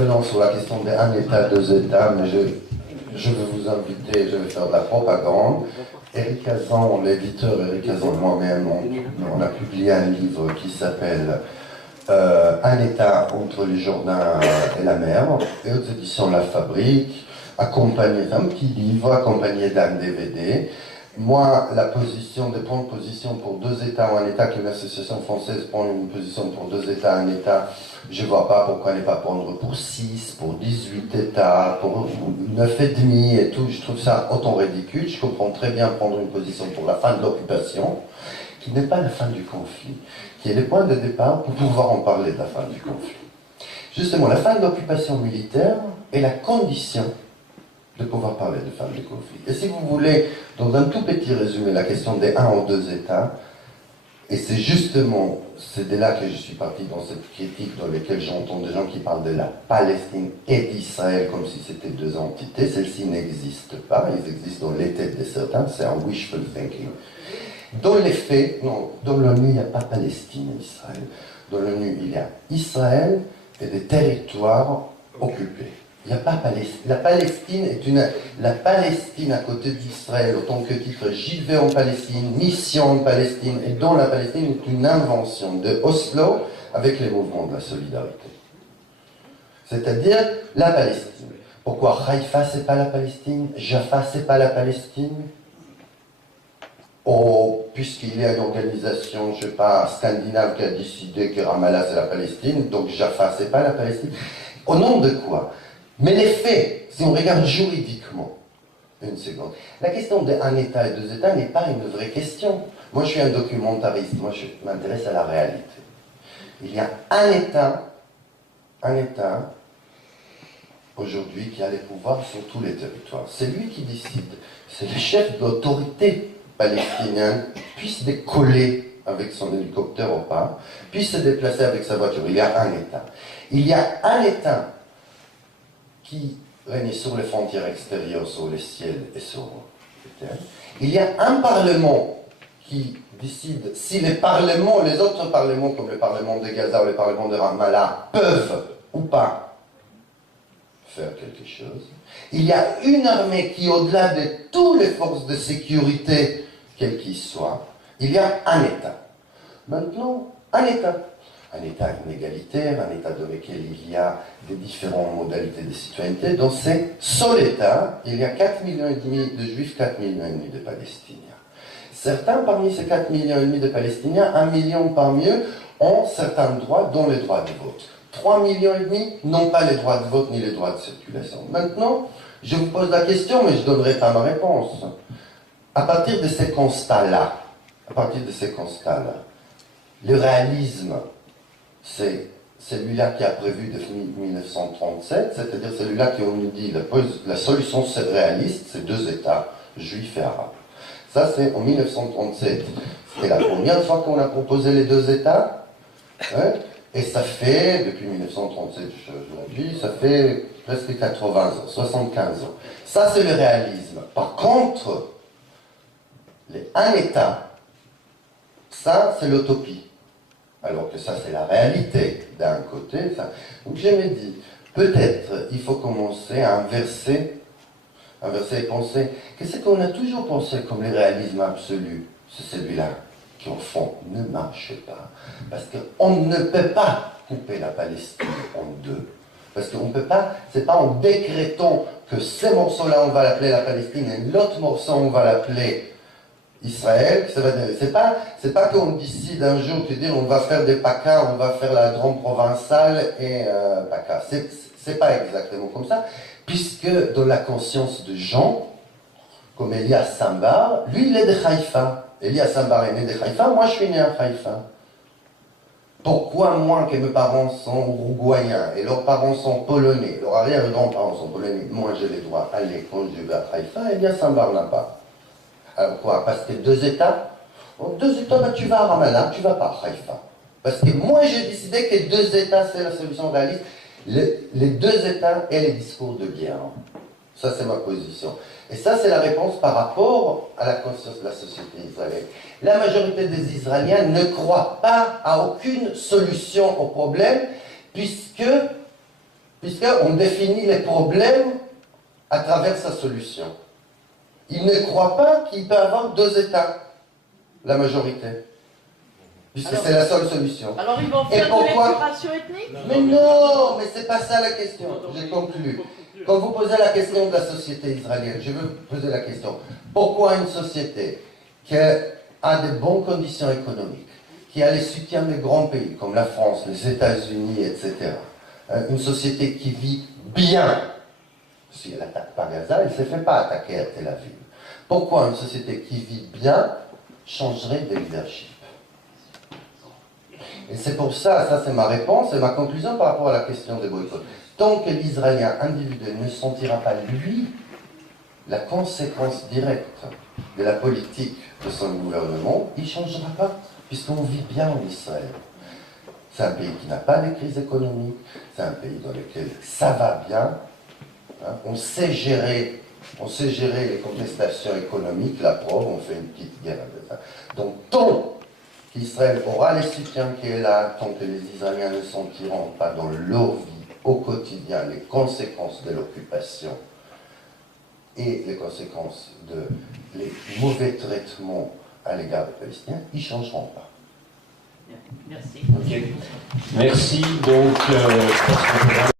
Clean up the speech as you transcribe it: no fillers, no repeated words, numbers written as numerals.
Sur la question d'un État, deux États, mais je vais vous inviter, je vais faire de la propagande. Eric Hazan, l'éditeur Eric Hazan, moi-même, on a publié un livre qui s'appelle Un État entre le Jourdain et la mer, et aux éditions La Fabrique, accompagné d'un petit livre, accompagné d'un DVD. Moi, la position de prendre position pour deux États ou un État, que l'association française prend une position pour deux États, un État, je ne vois pas pourquoi ne pas prendre pour 6, pour 18 États, pour 9,5 et tout. Je trouve ça autant ridicule. Je comprends très bien prendre une position pour la fin de l'occupation, qui n'est pas la fin du conflit, qui est le point de départ pour pouvoir en parler de la fin du conflit. Justement, la fin de l'occupation militaire est la condition de pouvoir parler de fin du conflit. Et si vous voulez, dans un tout petit résumé, la question des un ou deux États, et c'est justement, c'est de là que je suis parti dans cette critique dans laquelle j'entends des gens qui parlent de la Palestine et d'Israël comme si c'était deux entités. Celles-ci n'existent pas, elles existent dans les têtes de certains, c'est un wishful thinking. Dans les faits, non, dans l'ONU, il n'y a pas Palestine et Israël. Dans l'ONU, il y a Israël et des territoires occupés. Il n'y a pas Palestine. La Palestine la Palestine à côté d'Israël, autant que titre, j'y vais en Palestine, mission en Palestine, et dans la Palestine est une invention de Oslo avec les mouvements de la solidarité. C'est-à-dire la Palestine. Pourquoi Haïfa c'est pas la Palestine, Jaffa c'est pas la Palestine? Oh, puisqu'il y a une organisation, je ne sais pas, scandinave qui a décidé que Ramallah c'est la Palestine, donc Jaffa c'est pas la Palestine. Au nom de quoi? Mais les faits, si on regarde juridiquement, une seconde, la question d'un État et deux États n'est pas une vraie question. Moi, je suis un documentariste, moi, je m'intéresse à la réalité. Il y a un État, aujourd'hui, qui a les pouvoirs sur tous les territoires. C'est lui qui décide. C'est le chef de l'autorité palestinienne, puisse décoller avec son hélicoptère ou pas, puisse se déplacer avec sa voiture. Il y a un État. Il y a un État qui règne sur les frontières extérieures, sur les ciels et sur les terres. Il y a un Parlement qui décide si les parlements, les autres parlements, comme le Parlement de Gaza ou le Parlement de Ramallah, peuvent ou pas faire quelque chose. Il y a une armée qui, au-delà de toutes les forces de sécurité, quelles qu'ils soient, il y a un État. Maintenant, un État inégalitaire, un État dans lequel il y a des différentes modalités de citoyenneté. Dans ce seul État, il y a 4,5 millions de Juifs, 4,5 millions de Palestiniens. Certains parmi ces 4,5 millions de Palestiniens, 1 million parmi eux, ont certains droits, dont les droits de vote. 3,5 millions n'ont pas les droits de vote ni les droits de circulation. Maintenant, je vous pose la question, mais je ne donnerai pas ma réponse. À partir de ces constats-là, le réalisme, c'est celui-là qui a prévu depuis 1937, c'est-à-dire celui-là qui on nous dit la solution réaliste, c'est deux États, juifs et arabes. Ça, c'est en 1937. C'était la première fois qu'on a proposé les deux États, hein, et ça fait, depuis 1937 aujourd'hui, ça fait presque 80 ans, 75 ans. Ça, c'est le réalisme. Par contre, un État, ça, c'est l'utopie. Alors que ça, c'est la réalité d'un côté. Ça. Donc je me dis, peut-être il faut commencer à inverser et penser que ce qu'on a toujours pensé comme le réalisme absolu, c'est celui-là qui, au fond, ne marche pas. Parce qu'on ne peut pas couper la Palestine en deux. Parce qu'on ne peut pas, c'est pas en décrétant que ce morceau-là, on va l'appeler la Palestine, et l'autre morceau, on va l'appeler Israël, c'est pas qu'on décide un jour de dire on va faire des PACA, on va faire la Drôme provençale et PACA. C'est pas exactement comme ça, puisque dans la conscience de gens, comme Elias Sambar, lui il est de Haïfa. Elias Sambar est né de Haïfa, moi je suis né à Haïfa. Pourquoi moi que mes parents sont uruguayens et leurs parents sont polonais, leurs arrière-grands-parents sont polonais, moi j'ai les droits à aller quand je vais à Haïfa, Elias Sambar n'a pas. Alors quoi? Parce que deux États, ben, tu vas à Ramallah, tu vas pas à Haïfa. Parce que moi j'ai décidé que deux États c'est la solution réaliste. Les deux États et les discours de guerre. Ça c'est ma position. Et ça c'est la réponse par rapport à la conscience de la société israélienne. La majorité des Israéliens ne croient pas à aucune solution au problème, puisque puisqu'on définit les problèmes à travers sa solution. Il ne croit pas qu'il peut avoir deux États, la majorité, puisque c'est la seule solution. Alors ils vont faire de l'épuration ethnique? Mais non, mais c'est pas ça la question. J'ai conclu. Quand vous posez la question de la société israélienne, je veux poser la question. Pourquoi une société qui a de bonnes conditions économiques, qui a les soutiens des grands pays, comme la France, les États-Unis, etc., une société qui vit bien, si elle n'attaque pas Gaza, elle ne se fait pas attaquer à Tel Aviv. Pourquoi une société qui vit bien changerait de leadership? Et c'est pour ça, ça c'est ma réponse et ma conclusion par rapport à la question des boycotts. Tant que l'Israélien individuel ne sentira pas, lui, la conséquence directe de la politique de son gouvernement, il ne changera pas, puisqu'on vit bien en Israël. C'est un pays qui n'a pas de crise économique, c'est un pays dans lequel ça va bien, hein, on sait gérer les contestations économiques, la preuve, on fait une petite guerre avec ça. Donc, tant qu'Israël aura les soutiens qui est là, tant que les Israéliens ne sentiront pas dans leur vie, au quotidien, les conséquences de l'occupation et les conséquences les mauvais traitements à l'égard des Palestiniens, ils ne changeront pas. Merci. Okay. Merci donc.